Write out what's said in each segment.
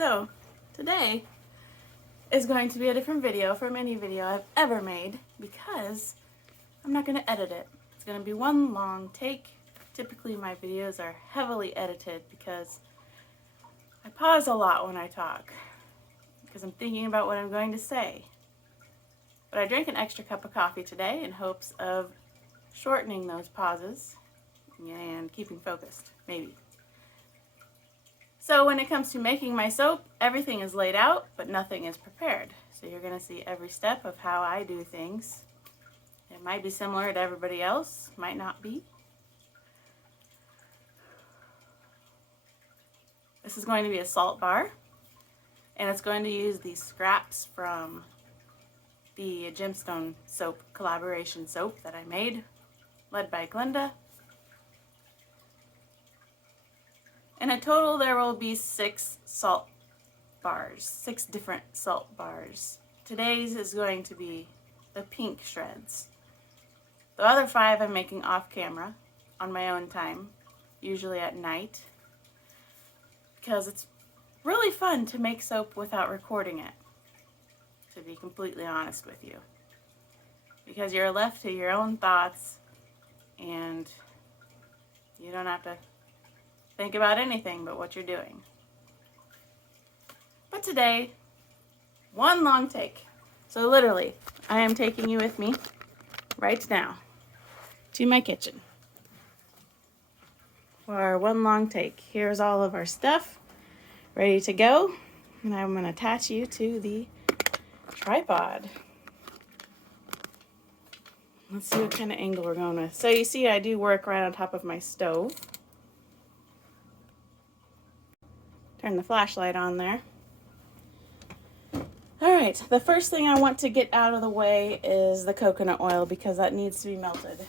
So today is going to be a different video from any video I've ever made because I'm not going to edit it. It's going to be one long take. Typically my videos are heavily edited because I pause a lot when I talk because I'm thinking about what I'm going to say. But I drank an extra cup of coffee today in hopes of shortening those pauses and keeping focused, maybe. So when it comes to making my soap, everything is laid out, but nothing is prepared. So you're going to see every step of how I do things. It might be similar to everybody else, might not be. This is going to be a salt bar, and it's going to use these scraps from the Gemstone soap collaboration soap that I made, led by Glenda. In a total, there will be 6 salt bars, 6 different salt bars. Today's is going to be the pink shreds. The other 5 I'm making off camera on my own time, usually at night, because it's really fun to make soap without recording it, to be completely honest with you. Because you're left to your own thoughts and you don't have to think about anything but what you're doing. But today, one long take. So literally, I am taking you with me right now to my kitchen for one long take. Here's all of our stuff ready to go, and I'm going to attach you to the tripod. Let's see what kind of angle we're going with. So you see I do work right on top of my stove. Turn the flashlight on there. Alright, the first thing I want to get out of the way is the coconut oil because that needs to be melted.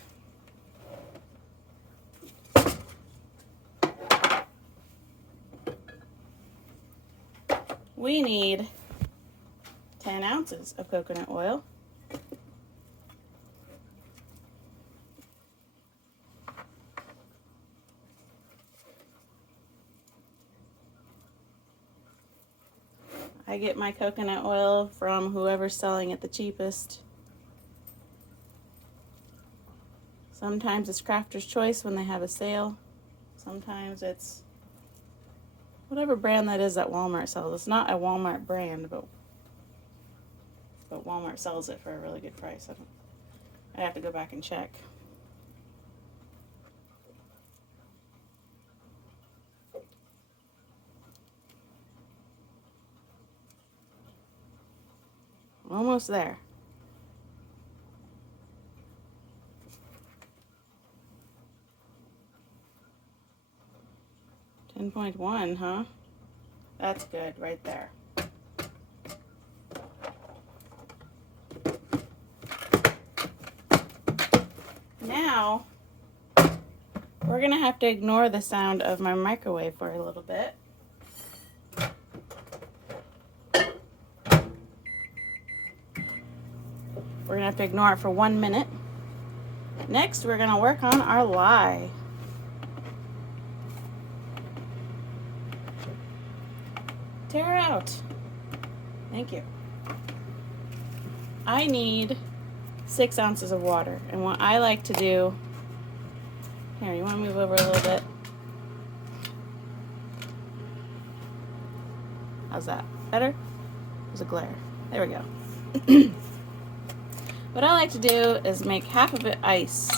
We need 10 ounces of coconut oil. I get my coconut oil from whoever's selling it the cheapest. Sometimes it's Crafter's Choice when they have a sale. Sometimes it's whatever brand that is that Walmart sells. It's not a Walmart brand, but Walmart sells it for a really good price. I have to go back and check. Almost there. 10.1, huh? That's good right there. Now, we're going to have to ignore the sound of my microwave for a little bit. We're going to have to ignore it for 1 minute. Next, we're going to work on our lye. Tear out. Thank you. I need 6 ounces of water. And what I like to do... Here, you want to move over a little bit? How's that? Better? There's a glare. There we go. What I like to do is make half of it ice.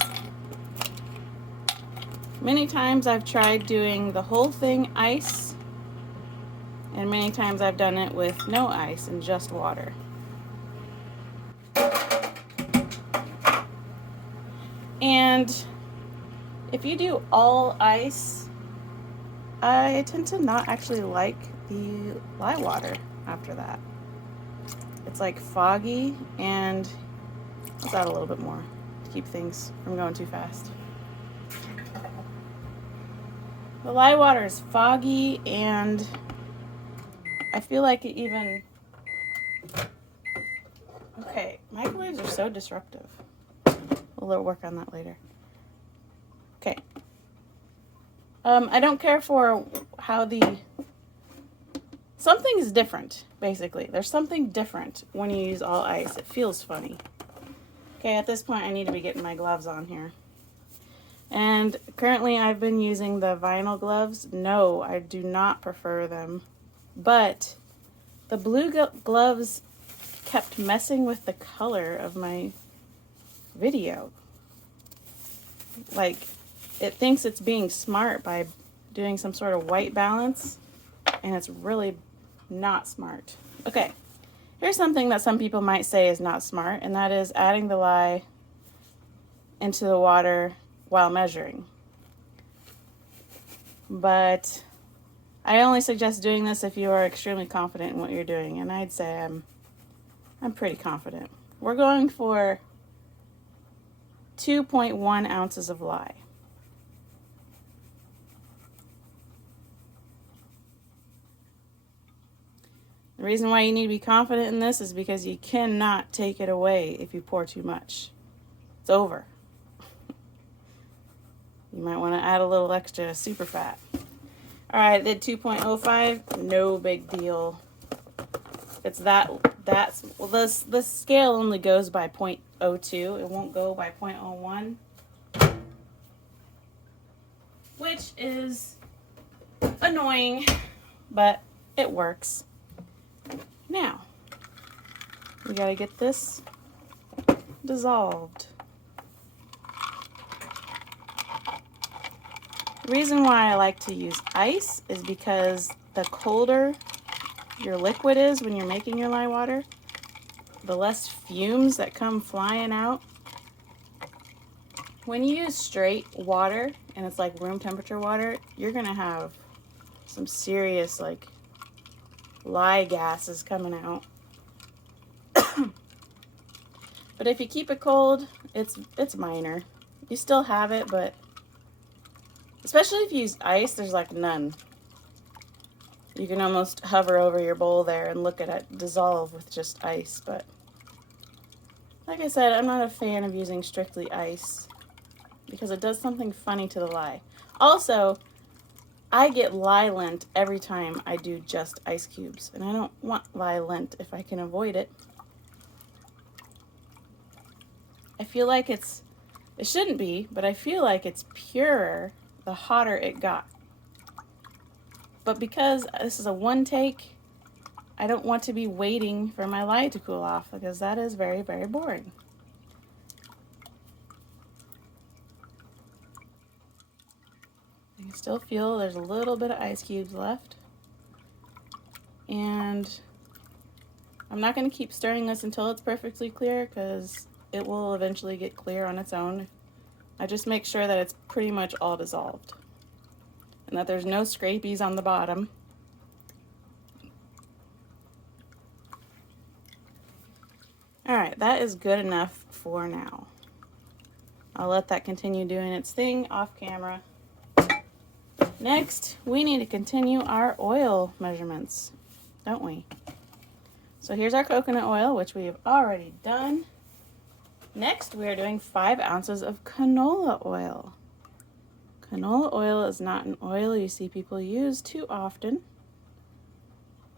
Many times I've tried doing the whole thing ice, and many times I've done it with no ice and just water. And if you do all ice, I tend to not actually like the lye water after that. It's like foggy, and let's add a little bit more to keep things from going too fast. The lye water is foggy, and I feel like it even... Okay, microwaves are so disruptive. We'll work on that later. Okay. I don't care for how the something is different, basically. There's something different when you use all ice. It feels funny. Okay, at this point I need to be getting my gloves on here. And currently I've been using the vinyl gloves. No, I do not prefer them. But the blue gloves kept messing with the color of my video. Like, it thinks it's being smart by doing some sort of white balance, and it's really not smart. Okay, here's something that some people might say is not smart, and that is adding the lye into the water while measuring. But I only suggest doing this if you are extremely confident in what you're doing, and I'd say I'm pretty confident. We're going for 2.1 ounces of lye. The reason why you need to be confident in this is because you cannot take it away if you pour too much. It's over. You might want to add a little extra super fat. Alright, I did 2.05. No big deal. It's that's well, this scale only goes by 0.02. It won't go by 0.01. Which is annoying, but it works. Now, we gotta get this dissolved. The reason why I like to use ice is because the colder your liquid is when you're making your lye water, the less fumes that come flying out. When you use straight water, and it's like room temperature water, you're gonna have some serious like lye gases coming out. But if you keep it cold, it's minor. You still have it, but especially if you use ice, there's like none. You can almost hover over your bowl there and look at it dissolve with just ice, but like I said, I'm not a fan of using strictly ice because it does something funny to the lye. Also, I get lye lint every time I do just ice cubes, and I don't want lye lint if I can avoid it. I feel like it shouldn't be, but I feel like it's purer the hotter it got. But because this is a one take, I don't want to be waiting for my lye to cool off because that is very, very boring. I can still feel there's a little bit of ice cubes left. And I'm not going to keep stirring this until it's perfectly clear because it will eventually get clear on its own. I just make sure that it's pretty much all dissolved and that there's no scrapies on the bottom. Alright, that is good enough for now. I'll let that continue doing its thing off camera. Next, we need to continue our oil measurements, don't we? So here's our coconut oil, which we have already done. Next, we are doing 5 ounces of canola oil. Canola oil is not an oil you see people use too often.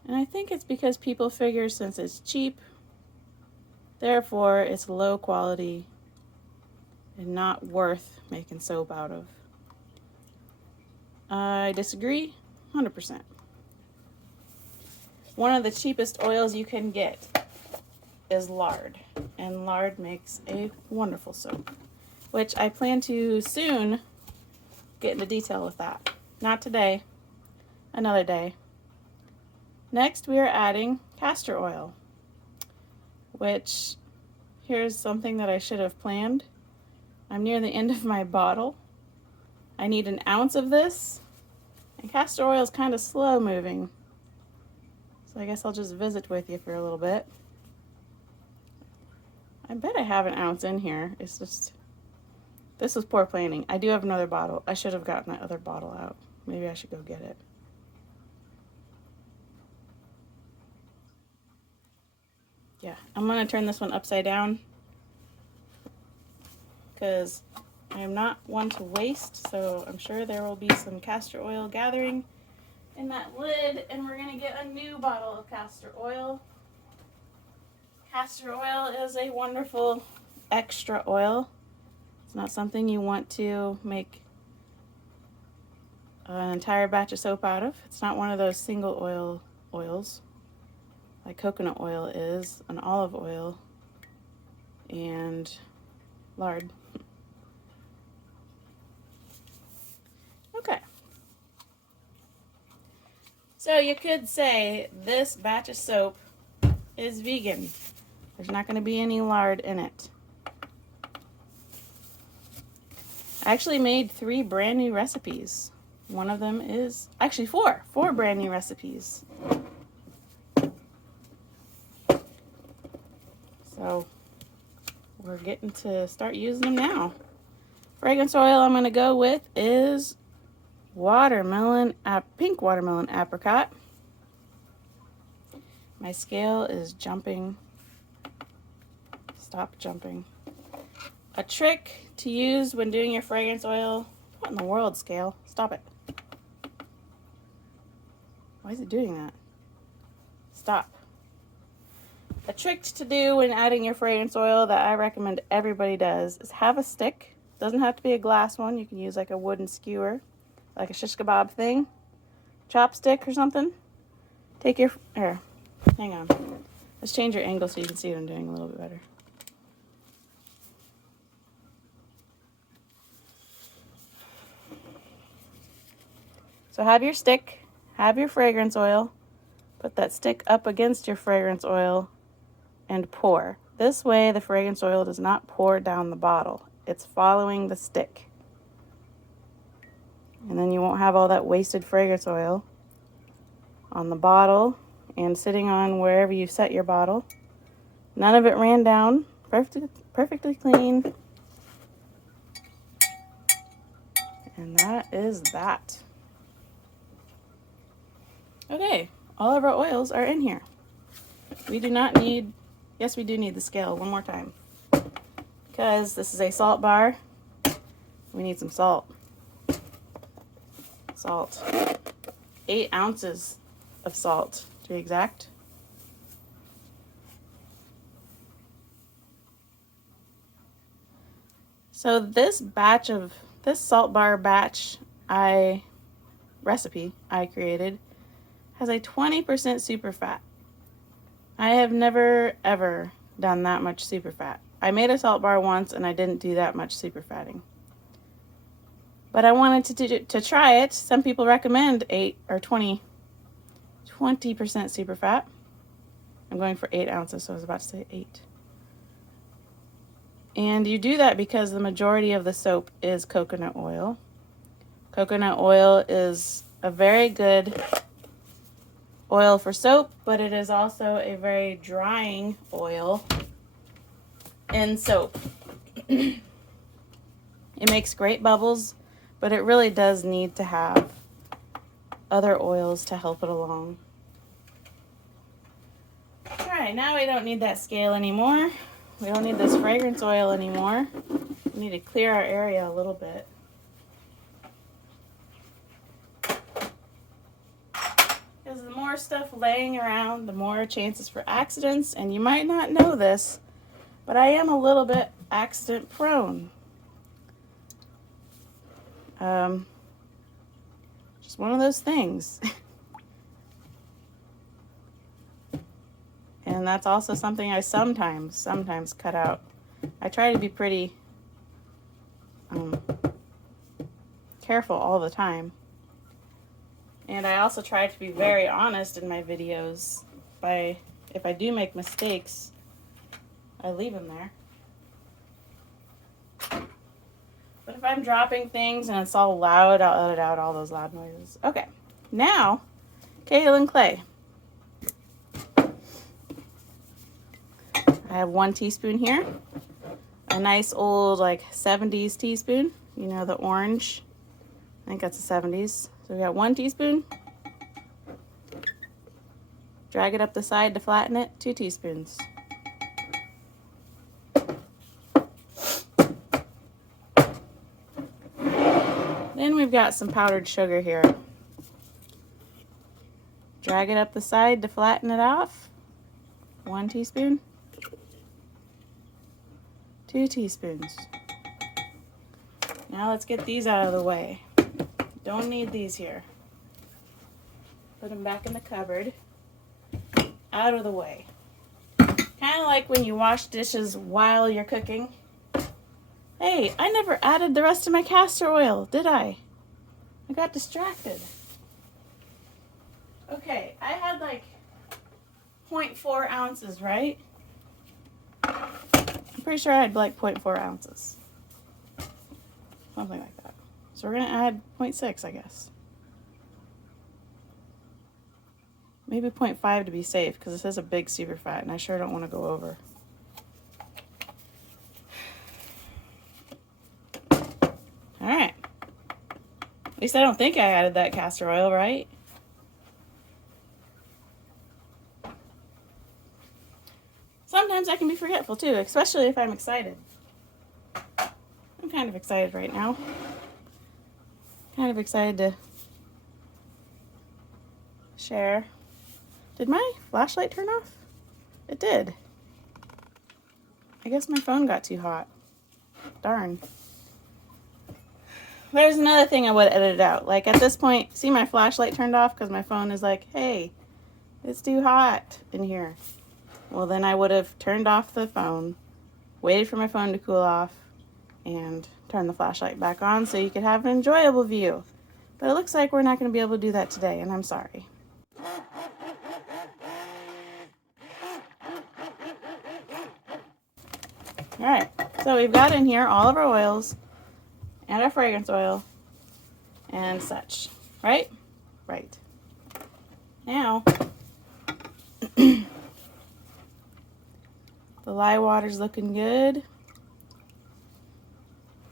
And I think it's because people figure since it's cheap, therefore it's low quality and not worth making soap out of. I disagree 100%. One of the cheapest oils you can get is lard, and lard makes a wonderful soap, which I plan to soon get into detail with that. Not today, another day. Next, we are adding castor oil, which here's something that I should have planned. I'm near the end of my bottle. I need an ounce of this, and castor oil is kind of slow moving. So I guess I'll just visit with you for a little bit. I bet I have an ounce in here. It's just, this was poor planning. I do have another bottle. I should have gotten that other bottle out. Maybe I should go get it. Yeah, I'm gonna turn this one upside down because I am not one to waste, so I'm sure there will be some castor oil gathering in that lid, and we're going to get a new bottle of castor oil. Castor oil is a wonderful extra oil. It's not something you want to make an entire batch of soap out of. It's not one of those single oils like coconut oil is, an olive oil, and lard. Okay. So you could say this batch of soap is vegan. There's not going to be any lard in it. I actually made 3 brand new recipes. One of them is, actually 4 brand new recipes. So we're getting to start using them now. Fragrance oil I'm going to go with is pink watermelon apricot. My scale is jumping. Stop jumping. A trick to use when doing your fragrance oil. What in the world, scale? Stop it. Why is it doing that? Stop. A trick to do when adding your fragrance oil that I recommend everybody does is have a stick. Doesn't have to be a glass one. You can use like a wooden skewer, like a shish kebab thing, chopstick or something. Take your, here, hang on. Let's change your angle so you can see what I'm doing a little bit better. So have your stick, have your fragrance oil, put that stick up against your fragrance oil and pour. This way the fragrance oil does not pour down the bottle. It's following the stick. And then you won't have all that wasted fragrance oil on the bottle and sitting on wherever you set your bottle. None of it ran down. Perfectly clean. And that is that. Okay, all of our oils are in here. We do not need, yes we do need the scale one more time. Because this is a salt bar, we need some salt. Salt. 8 ounces of salt, to be exact. So this salt bar batch recipe I created has a 20% super fat. I have never ever done that much super fat. I made a salt bar once and I didn't do that much super fatting. But I wanted to try it. Some people recommend 8 or 20% super fat. I'm going for 8 ounces, so I was about to say 8. And you do that because the majority of the soap is coconut oil. Coconut oil is a very good oil for soap, but it is also a very drying oil in soap. It makes great bubbles, but it really does need to have other oils to help it along. Alright, now we don't need that scale anymore. We don't need this fragrance oil anymore. We need to clear our area a little bit. Because the more stuff laying around, the more chances for accidents. And you might not know this, but I am a little bit accident prone. Just one of those things. And that's also something I sometimes cut out. I try to be pretty careful all the time. And I also try to be very honest in my videos. If I do make mistakes, I leave them there. But if I'm dropping things and it's all loud, I'll edit out all those loud noises. Okay, now, kaolin clay. I have 1 teaspoon here. A nice old like 70s teaspoon. You know, the orange. I think that's the 70s. So we got 1 teaspoon. Drag it up the side to flatten it. 2 teaspoons. Then we've got some powdered sugar here. Drag it up the side to flatten it off. 1 teaspoon. 2 teaspoons. Now let's get these out of the way. Don't need these here. Put them back in the cupboard. Out of the way. Kind of like when you wash dishes while you're cooking. Hey, I never added the rest of my castor oil, did I? I got distracted. Okay, I had like 0.4 ounces, right? I'm pretty sure I had like 0.4 ounces. Something like that. So we're going to add 0.6, I guess. Maybe 0.5 to be safe, because this is a big super fat, and I sure don't want to go over. Alright. At least I don't think I added that castor oil, right? Sometimes I can be forgetful too, especially if I'm excited. I'm kind of excited right now. Kind of excited to share. Did my flashlight turn off? It did. I guess my phone got too hot. Darn. There's another thing I would edit out. Like at this point, see my flashlight turned off because my phone is like, hey, it's too hot in here. Well, then I would have turned off the phone, waited for my phone to cool off, and turned the flashlight back on so you could have an enjoyable view. But it looks like we're not going to be able to do that today, and I'm sorry. Alright, so we've got in here all of our oils and our fragrance oil and such, right? Right. Now, the lye water's looking good.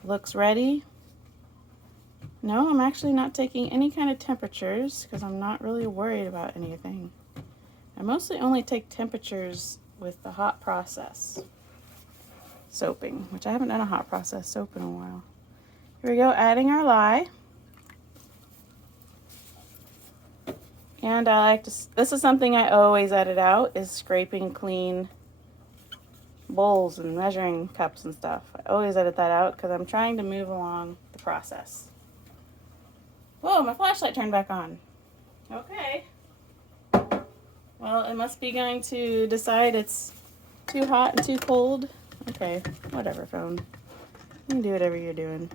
Looks ready. No, I'm actually not taking any kind of temperatures because I'm not really worried about anything. I mostly only take temperatures with the hot process soaping, which I haven't done a hot process soap in a while. Here we go, adding our lye. And I like to, this is something I always edit out, is scraping clean bowls and measuring cups and stuff. I always edit that out because I'm trying to move along the process. Whoa, my flashlight turned back on. Okay. Well, it must be going to decide it's too hot and too cold. Okay, whatever, phone. You can do whatever you're doing.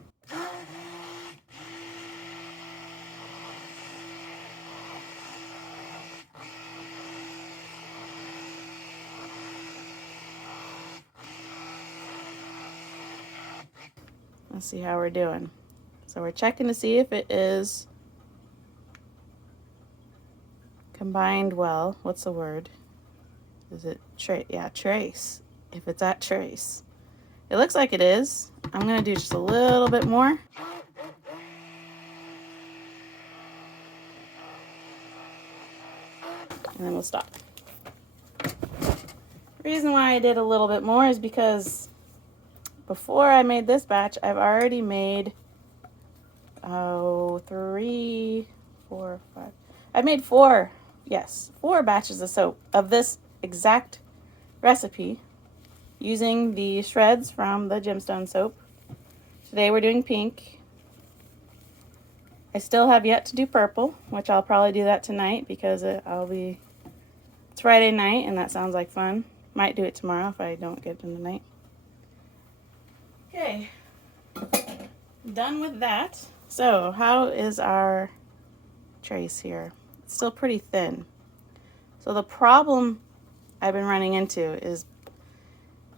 Let's see how we're doing. So we're checking to see if it is combined well. What's the word? Is it trace? If it's at trace. It looks like it is. I'm going to do just a little bit more. And then we'll stop. The reason why I did a little bit more is because before I made this batch, I've already made 3, 4, 5. I made 4 batches of soap of this exact recipe using the shreds from the gemstone soap. Today we're doing pink. I still have yet to do purple, which I'll probably do that tonight because it's Friday night and that sounds like fun. Might do it tomorrow if I don't get it done tonight. Okay, done with that. So how is our trace here? It's still pretty thin. So the problem I've been running into is,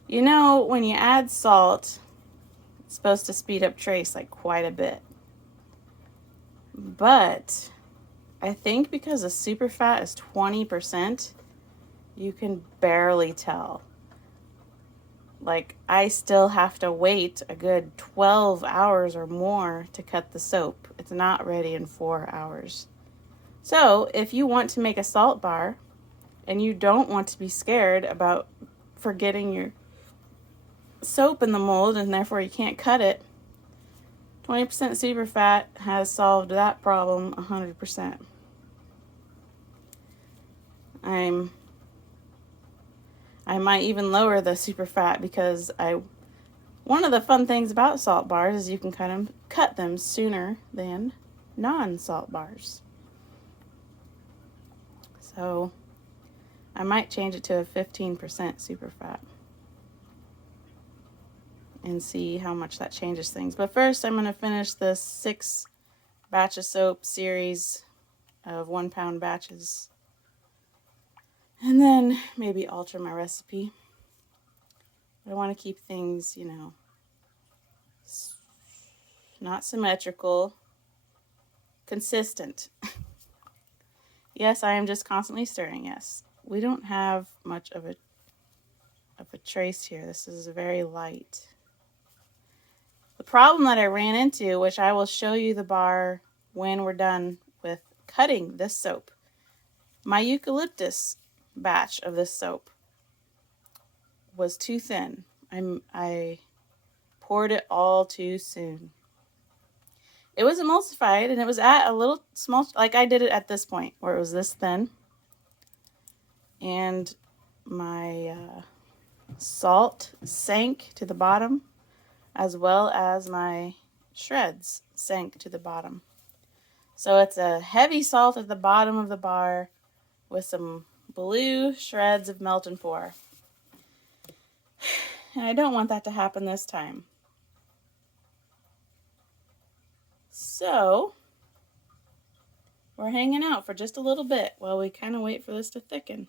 you know, when you add salt, it's supposed to speed up trace like quite a bit. But I think because the superfat is 20%, you can barely tell. Like, I still have to wait a good 12 hours or more to cut the soap. It's not ready in 4 hours. So, if you want to make a salt bar and you don't want to be scared about forgetting your soap in the mold and therefore you can't cut it, 20% superfat has solved that problem 100%. I might even lower the super fat because one of the fun things about salt bars is you can kind of cut them sooner than non-salt bars. So I might change it to a 15% super fat and see how much that changes things. But first I'm going to finish this 6 batch of soap series of 1 pound batches. And then maybe alter my recipe. But I want to keep things, you know, not symmetrical, consistent. Yes, I am just constantly stirring, yes. We don't have much of a trace here. This is very light. The problem that I ran into, which I will show you the bar when we're done with cutting this soap. My eucalyptus batch of this soap was too thin. I poured it all too soon. It was emulsified and it was at a little small, like I did it at this point where it was this thin. And my salt sank to the bottom, as well as my shreds sank to the bottom. So it's a heavy salt at the bottom of the bar with some blue shreds of melt and pour. And I don't want that to happen this time. So we're hanging out for just a little bit while we kind of wait for this to thicken.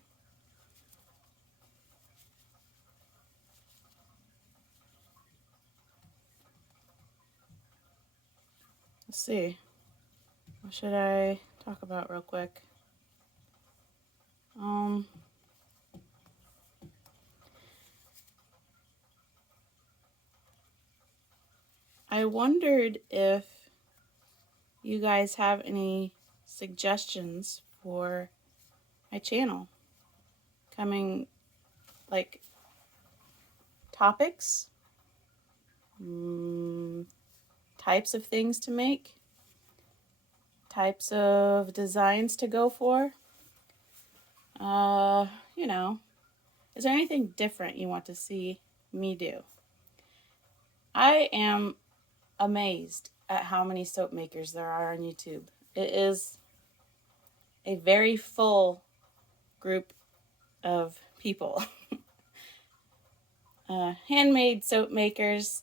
Let's see. What should I talk about real quick? I wondered if you guys have any suggestions for my channel. Coming, like, topics, types of things to make, types of designs to go for. You know, is there anything different you want to see me do? I am amazed at how many soap makers there are on YouTube. It is a very full group of people. Handmade soap makers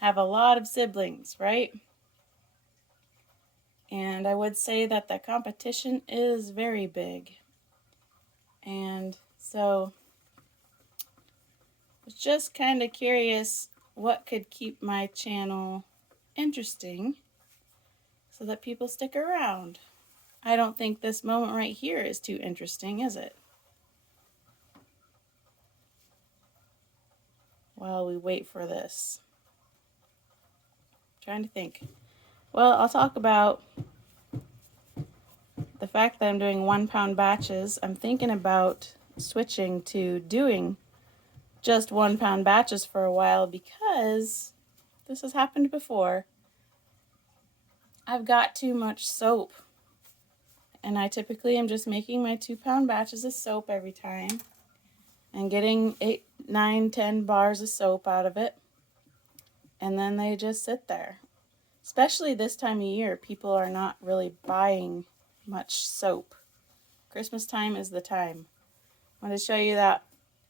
have a lot of siblings, right? And I would say that the competition is very big. And so I was just kind of curious what could keep my channel interesting so that people stick around. I don't think this moment right here is too interesting, is it? While we wait for this. I'm trying to think. Well, I'll talk about the fact that I'm doing 1 pound batches. I'm thinking about switching to doing just 1 pound batches for a while because this has happened before. I've got too much soap, and I typically am just making my 2 pound batches of soap every time and getting 8, 9, 10 bars of soap out of it, and then they just sit there. Especially this time of year, people are not really buying much soap. Christmas time is the time. I want to show you that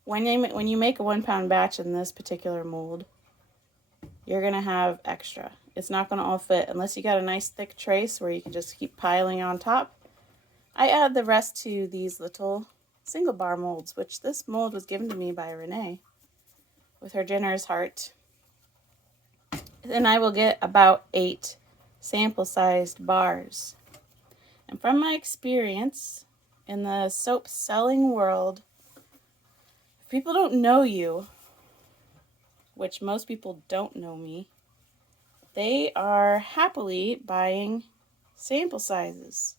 when you make a 1 pound batch in this particular mold, you're going to have extra. It's not going to all fit unless you got a nice thick trace where you can just keep piling on top. I add the rest to these little single bar molds, which this mold was given to me by Renee with her generous heart. Then I will get about 8 sample-sized bars. And from my experience in the soap selling world, if people don't know you, which most people don't know me, they are happily buying sample sizes.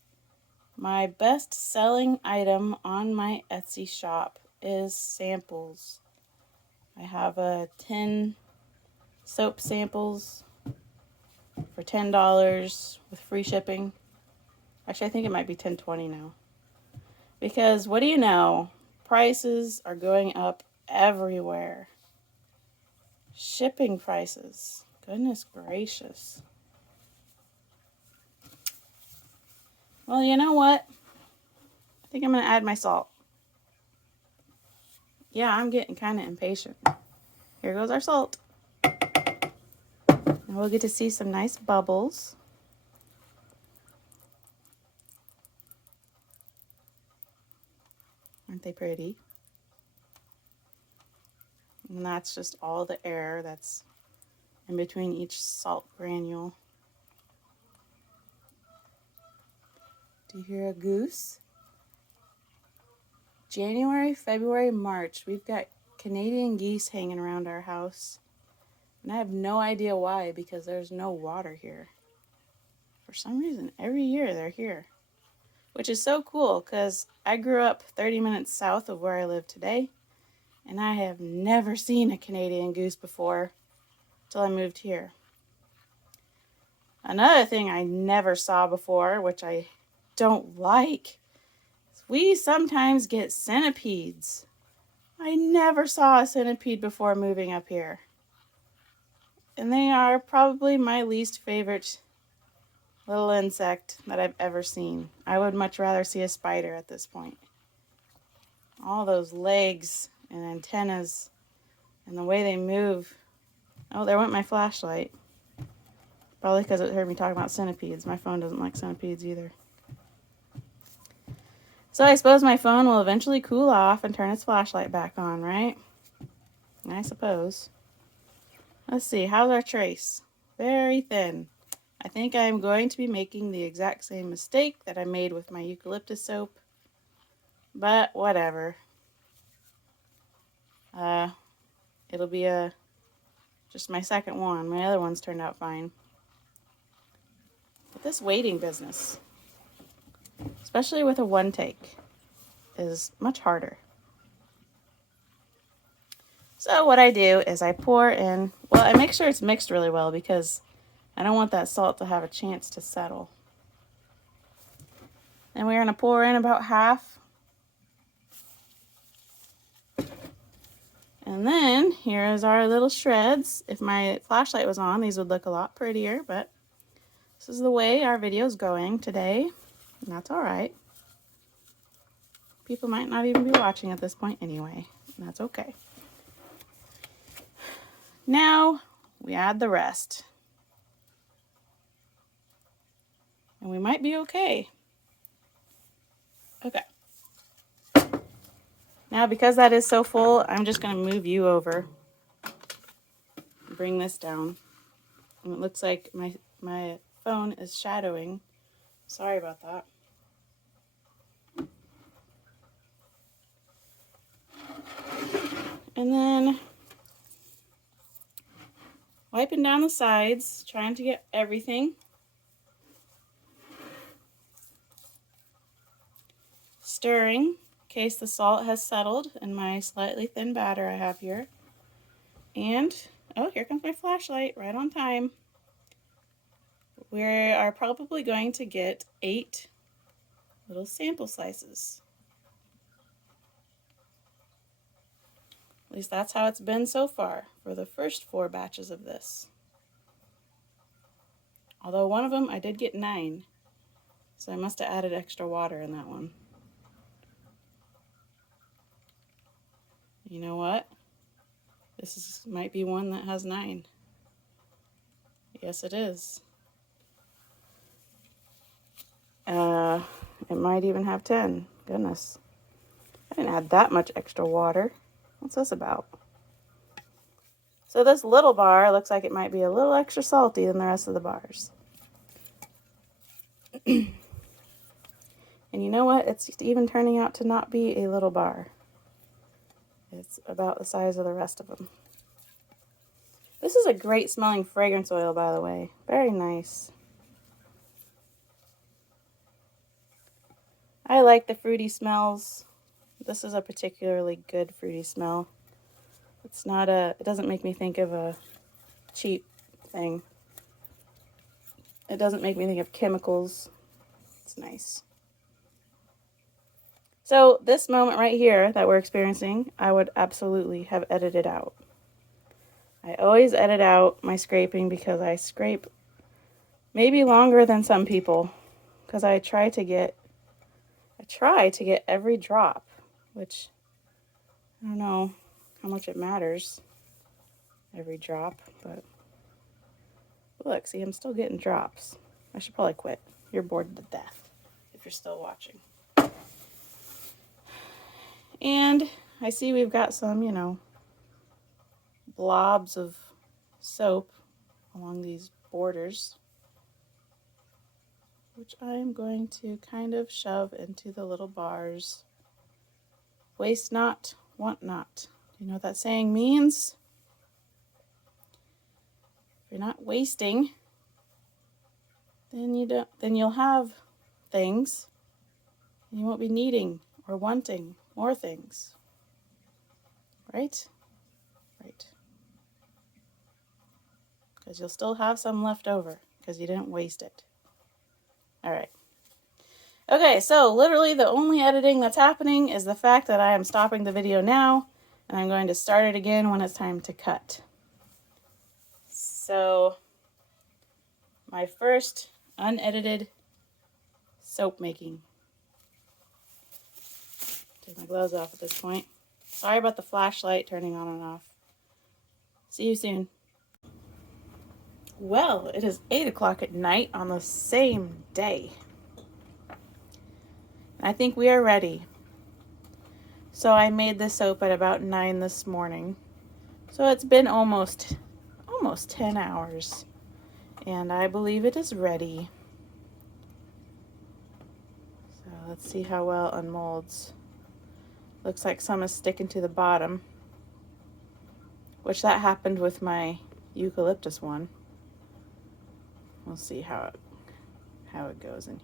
My best selling item on my Etsy shop is samples. I have 10 soap samples for $10 with free shipping. Actually, I think it might be $10.20 now. Because what do you know? Prices are going up everywhere. Shipping prices. Goodness gracious. Well, you know what? I think I'm going to add my salt. Yeah, I'm getting kind of impatient. Here goes our salt. And we'll get to see some nice bubbles. Aren't they pretty? And that's just all the air that's in between each salt granule. Do you hear a goose? January, February, March, we've got Canadian geese hanging around our house. And I have no idea why, because there's no water here. For some reason, every year they're here. Which is so cool, because I grew up 30 minutes south of where I live today. And I have never seen a Canadian goose before till I moved here. Another thing I never saw before, which I don't like, is we sometimes get centipedes. I never saw a centipede before moving up here. And they are probably my least favorite little insect that I've ever seen. I would much rather see a spider at this point. All those legs and antennas and the way they move. Oh, there went my flashlight. Probably because it heard me talking about centipedes. My phone doesn't like centipedes either. So I suppose my phone will eventually cool off and turn its flashlight back on, right? I suppose. Let's see, how's our trace? Very thin. I think I'm going to be making the exact same mistake that I made with my eucalyptus soap. But whatever. It'll be just my second one. My other ones turned out fine. But this waiting business, especially with a one take, is much harder. So what I do is I pour in, well, I make sure it's mixed really well because I don't want that salt to have a chance to settle. And we're going to pour in about half. And then here is our little shreds. If my flashlight was on, these would look a lot prettier, but this is the way our video is going today, and that's all right. People might not even be watching at this point anyway, and that's okay. Now we add the rest. And we might be okay. Okay. Now, because that is so full, I'm just going to move you over. Bring this down. And it looks like my phone is shadowing. Sorry about that. And then wiping down the sides, trying to get everything. Stirring in case the salt has settled in my slightly thin batter I have here. And, oh, here comes my flashlight, right on time. We are probably going to get 8 little sample slices. At least that's how it's been so far for the first 4 batches of this. Although one of them I did get 9, so I must have added extra water in that one. You know what? This might be one that has 9. Yes, it is. It might even have 10. Goodness. I didn't add that much extra water. What's this about? So this little bar looks like it might be a little extra salty than the rest of the bars. And you know what? It's even turning out to not be a little bar. It's about the size of the rest of them. This is a great smelling fragrance oil, by the way. Very nice. I like the fruity smells. This is a particularly good fruity smell. It's not it doesn't make me think of a cheap thing. It doesn't make me think of chemicals. It's nice. So this moment right here that we're experiencing, I would absolutely have edited out. I always edit out my scraping because I scrape maybe longer than some people, because I try to get every drop, which I don't know how much it matters, every drop, but look, see, I'm still getting drops. I should probably quit. You're bored to death if you're still watching. And I see we've got some, blobs of soap along these borders, which I'm going to kind of shove into the little bars. Waste not, want not. Do you know what that saying means? If you're not wasting, then you'll have things, and you won't be needing or wanting more things. Right? Right. Because you'll still have some left over because you didn't waste it. All right. Okay, so literally the only editing that's happening is the fact that I am stopping the video now, and I'm going to start it again when it's time to cut. So, my first unedited soap making. Take my gloves off at this point. Sorry about the flashlight turning on and off. See you soon. Well, it is 8 o'clock at night on the same day. I think we are ready. So I made the soap at about 9 this morning. So it's been almost 10 hours. And I believe it is ready. So let's see how well it unmolds. Looks like some is sticking to the bottom, which that happened with my eucalyptus one. We'll see how it goes in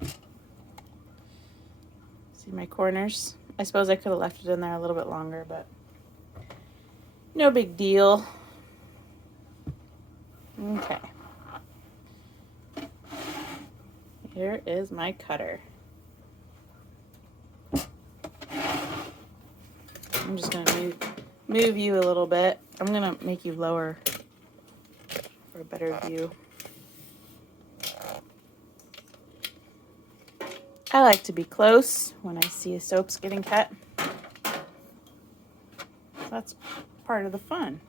here. See my corners? I suppose I could have left it in there a little bit longer, but no big deal. Okay. Here is my cutter. I'm just going to move you a little bit. I'm going to make you lower for a better view. I like to be close when I see soaps getting cut. That's part of the fun.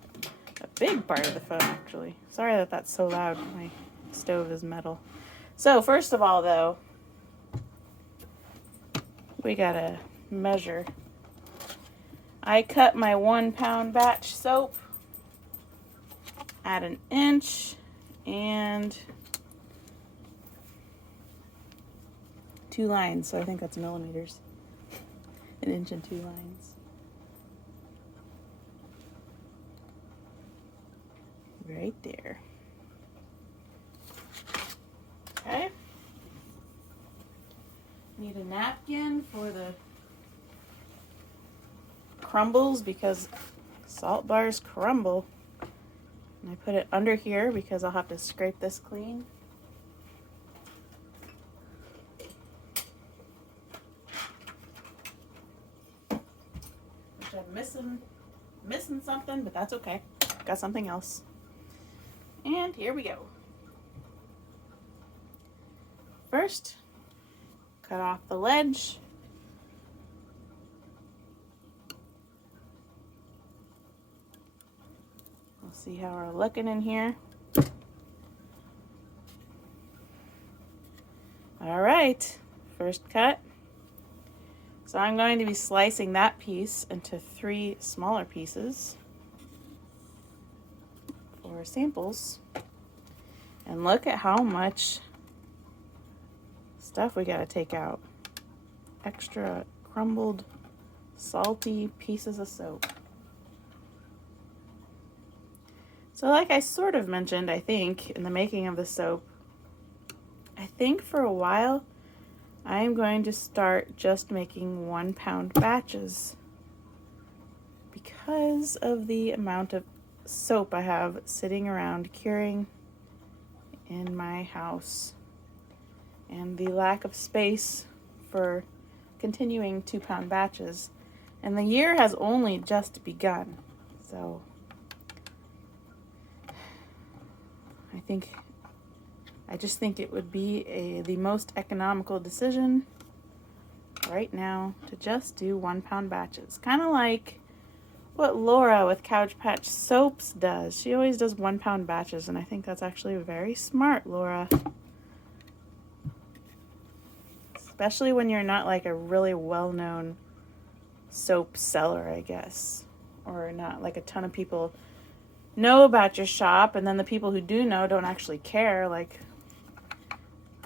A big part of the fun, actually. Sorry that that's so loud. My stove is metal. So, first of all, though, we gotta measure. I cut my 1 pound batch soap at 1 inch and 2 lines, so I think that's millimeters. 1 inch and 2 lines. Right there. Okay. Need a napkin for the crumbles because salt bars crumble. And I put it under here because I'll have to scrape this clean. Which I'm missing something, but that's okay. Got something else. And here we go. First, cut off the ledge. We'll see how we're looking in here. All right, first cut. So I'm going to be slicing that piece into 3 smaller pieces for samples. And look at how much stuff we gotta take out. Extra crumbled, salty pieces of soap. So like I sort of mentioned, I think, in the making of the soap, I think for a while, I am going to start just making 1 pound batches because of the amount of soap I have sitting around curing in my house. and the lack of space for continuing 2-pound batches. And the year has only just begun, so I just think it would be the most economical decision right now to just do 1-pound batches. Kind of like what Laura with Couch Patch Soaps does. She always does 1-pound batches, and I think that's actually very smart, Laura. Especially when you're not like a really well-known soap seller, I guess. Or not like a ton of people know about your shop, and then the people who do know don't actually care. Like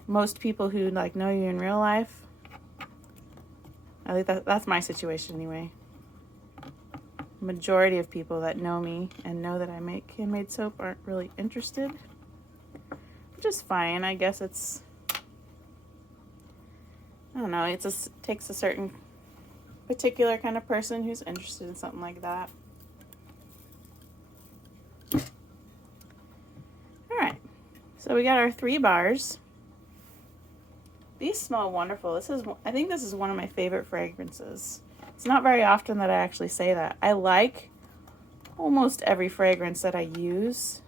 most people who like know you in real life. I think that's my situation anyway. Majority of people that know me and know that I make handmade soap aren't really interested, which is fine. I guess it's, I don't know, it just takes a certain particular kind of person who's interested in something like that. Alright, so we got our 3 bars. These smell wonderful. I think this is one of my favorite fragrances. It's not very often that I actually say that. I like almost every fragrance that I use.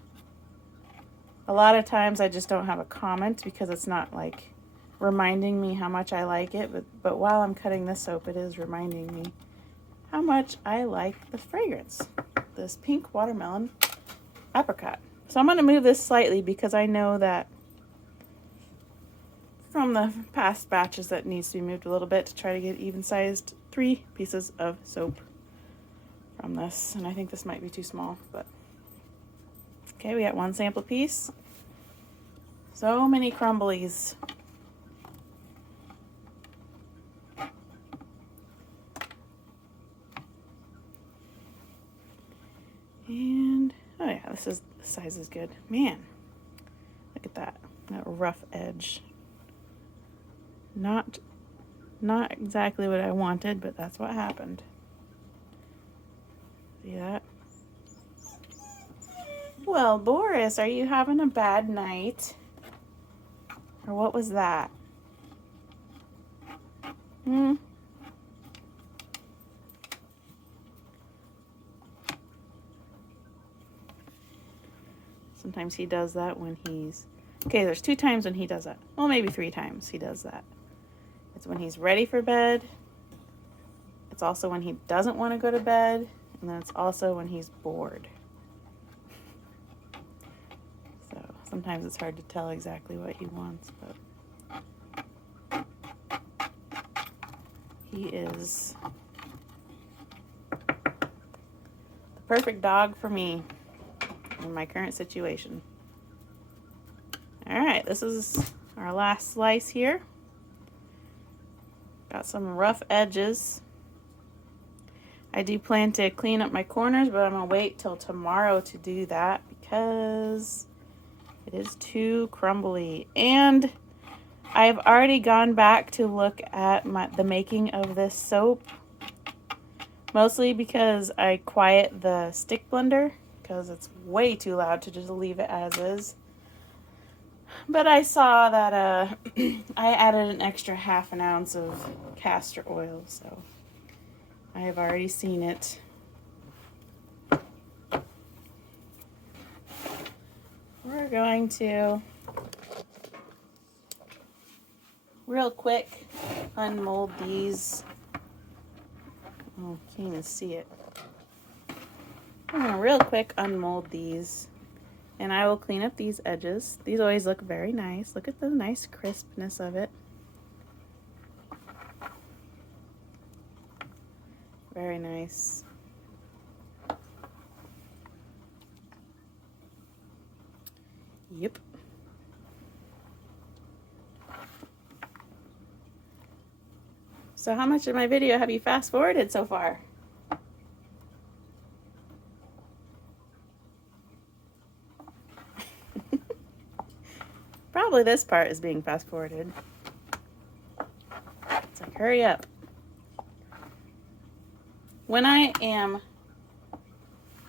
A lot of times I just don't have a comment because it's not like reminding me how much I like it. But while I'm cutting this soap, it is reminding me how much I like the fragrance. This pink watermelon apricot. So I'm going to move this slightly because I know that from the past batches that needs to be moved a little bit to try to get even sized 3 pieces of soap from this. And I think this might be too small, but okay, we got 1 sample piece. So many crumblies. And oh yeah, the size is good. Man, look at that rough edge. Not exactly what I wanted, but that's what happened. See that? Well, Boris, are you having a bad night? Or what was that? Sometimes he does that when he's... Okay, there's 2 times when he does that. Well, maybe 3 times he does that. It's when he's ready for bed. It's also when he doesn't want to go to bed. And then it's also when he's bored. So sometimes it's hard to tell exactly what he wants, but he is the perfect dog for me in my current situation. Alright, this is our last slice here. Got some rough edges. I do plan to clean up my corners, but I'm going to wait till tomorrow to do that because it is too crumbly. And I've already gone back to look at the making of this soap, mostly because I quiet the stick blender because it's way too loud to just leave it as is. But I saw that I added an extra ½ ounce of castor oil, so I have already seen it. We're going to real quick unmold these. Oh, can't even see it. I'm going to real quick unmold these. And I will clean up these edges. These always look very nice. Look at the nice crispness of it. Very nice. Yep. So how much of my video have you fast forwarded so far? Probably this part is being fast forwarded. It's like, hurry up. When I am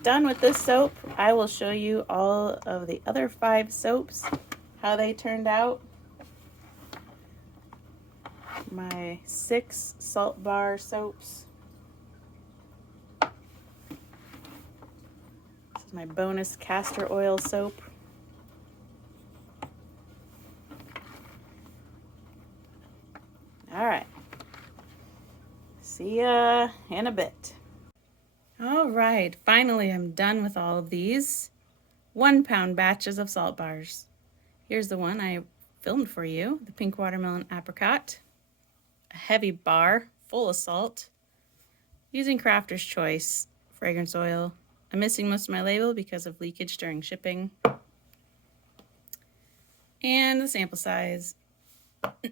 done with this soap, I will show you all of the other 5 soaps, how they turned out. my 6 salt bar soaps. This is my bonus castor oil soap. All right. See ya in a bit. All right, finally I'm done with all of these 1-pound batches of salt bars. Here's the one I filmed for you, the pink watermelon apricot. A heavy bar full of salt. Using Crafter's Choice fragrance oil. I'm missing most of my label because of leakage during shipping. And the sample size.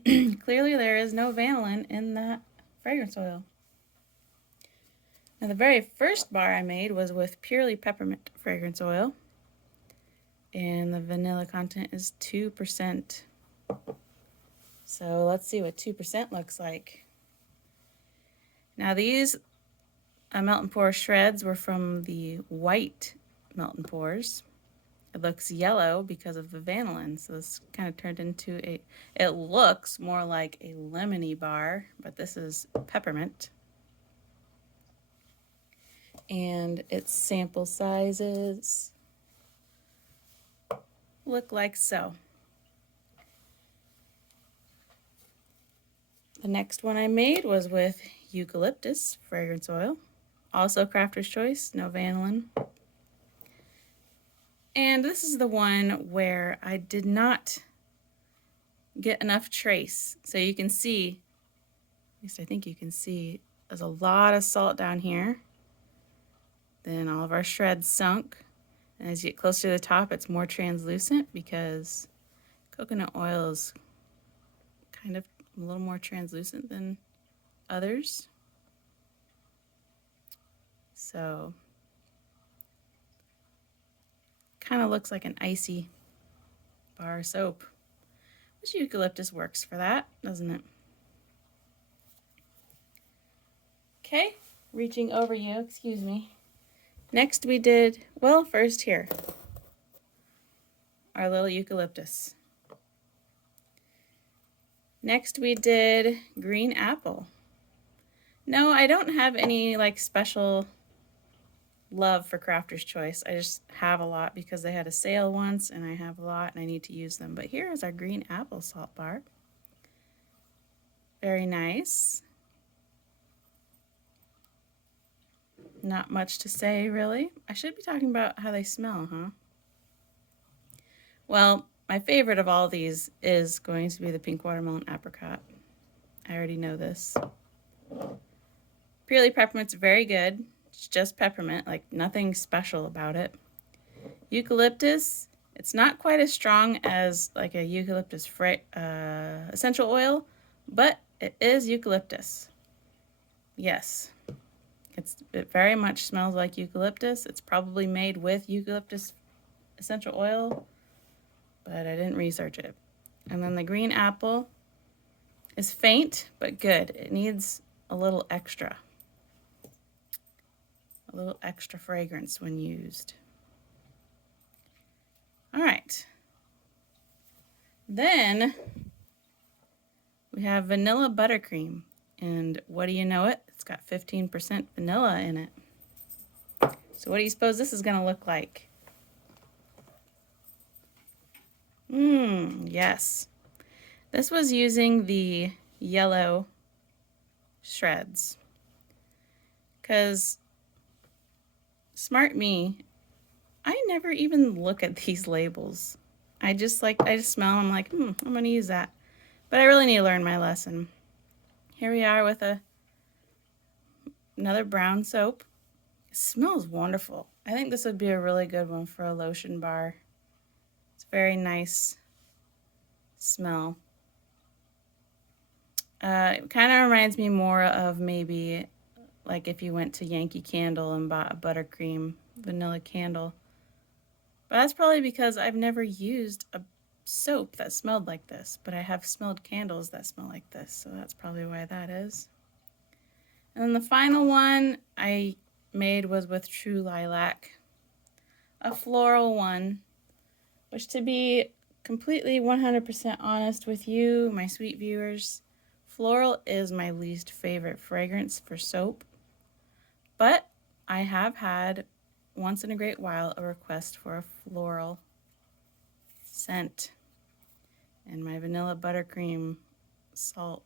Clearly there is no vanillin in that fragrance oil. Now the very first bar I made was with purely peppermint fragrance oil. And the vanilla content is 2%. So let's see what 2% looks like. Now these melt and pour shreds were from the white melt and pours. It looks yellow because of the vanillin, so this kind of turned into it looks more like a lemony bar, but this is peppermint. And its sample sizes look like so. The next one I made was with Eucalyptus Fragrance Oil. Also Crafter's Choice, no vanillin. And this is the one where I did not get enough trace. So you can see, at least I think you can see, there's a lot of salt down here. Then all of our shreds sunk. And as you get closer to the top, it's more translucent because coconut oil is kind of a little more translucent than others. So kind of looks like an icy bar soap, which eucalyptus works for that, doesn't it? Okay, reaching over you, excuse me. Next we did, well, first here, our little eucalyptus. Next we did green apple. No, I don't have any like special love for Crafter's Choice. I just have a lot because they had a sale once and I have a lot and I need to use them. But here is our green apple salt bar. Very nice. Not much to say really. I should be talking about how they smell, huh? Well, my favorite of all these is going to be the pink watermelon apricot. I already know this. Purely peppermint's very good. It's just peppermint, like nothing special about it. Eucalyptus, it's not quite as strong as like a eucalyptus essential oil, but it is eucalyptus. Yes, it very much smells like eucalyptus. It's probably made with eucalyptus essential oil, but I didn't research it. And then the green apple is faint, but good. It needs a little extra fragrance when used. All right. Then we have vanilla buttercream. And what do you know it? It's got 15% vanilla in it. So what do you suppose this is going to look like? Yes. This was using the yellow shreds. Because smart me, I never even look at these labels. I just smell them, I'm like, I'm going to use that. But I really need to learn my lesson. Here we are with another brown soap. It smells wonderful. I think this would be a really good one for a lotion bar. It's a very nice smell. It kind of reminds me more of maybe like if you went to Yankee Candle and bought a buttercream vanilla candle. But that's probably because I've never used a soap that smelled like this, but I have smelled candles that smell like this, so that's probably why that is. And then the final one I made was with True Lilac, a floral one, which, to be completely 100% honest with you, my sweet viewers, Floral is my least favorite fragrance for soap, but I have had once in a great while a request for a floral scent, and my vanilla buttercream salt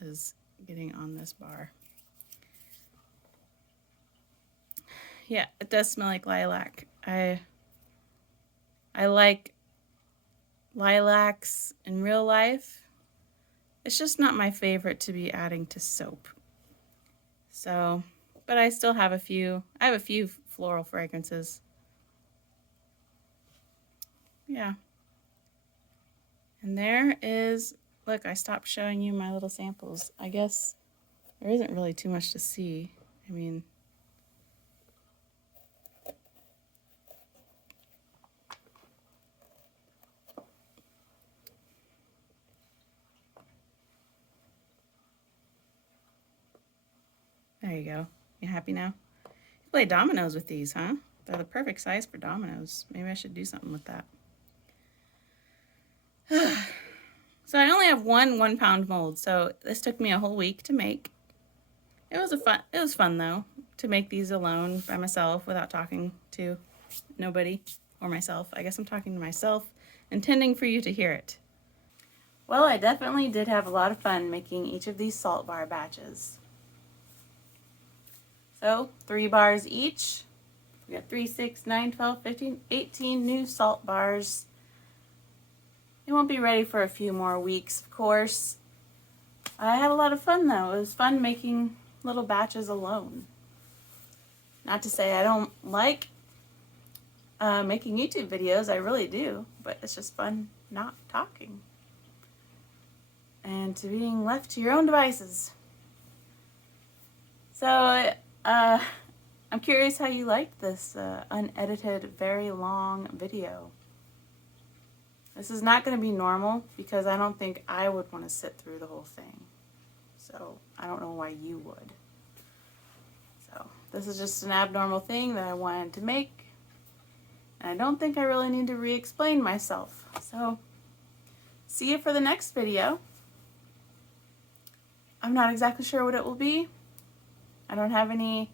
is getting on this bar. Yeah, it does smell like lilac. I like lilacs in real life. It's just not my favorite to be adding to soap. So, but I still have a few. I have a few floral fragrances. Yeah. And there is, look, I stopped showing you my little samples. I guess there isn't really too much to see. I mean, there you go. You happy now? You play dominoes with these, huh? They're the perfect size for dominoes. Maybe I should do something with that. So I only have one 1 pound mold, so this took me a whole week to make. It was fun though, to make these alone by myself without talking to nobody or myself. I guess I'm talking to myself, intending for you to hear it. Well, I definitely did have a lot of fun making each of these salt bar batches. So 3 bars each. We got 3, 6, 9, 12, 15, 18 new salt bars. It won't be ready for a few more weeks, of course. I had a lot of fun though. It was fun making little batches alone. Not to say I don't like making YouTube videos, I really do, but it's just fun not talking and to being left to your own devices. So I'm curious how you liked this unedited, very long video. This is not going to be normal because I don't think I would want to sit through the whole thing. So I don't know why you would. So this is just an abnormal thing that I wanted to make. And I don't think I really need to re-explain myself. So see you for the next video. I'm not exactly sure what it will be. I don't have any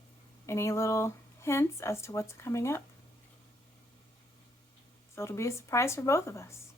little hints as to what's coming up. So it'll be a surprise for both of us.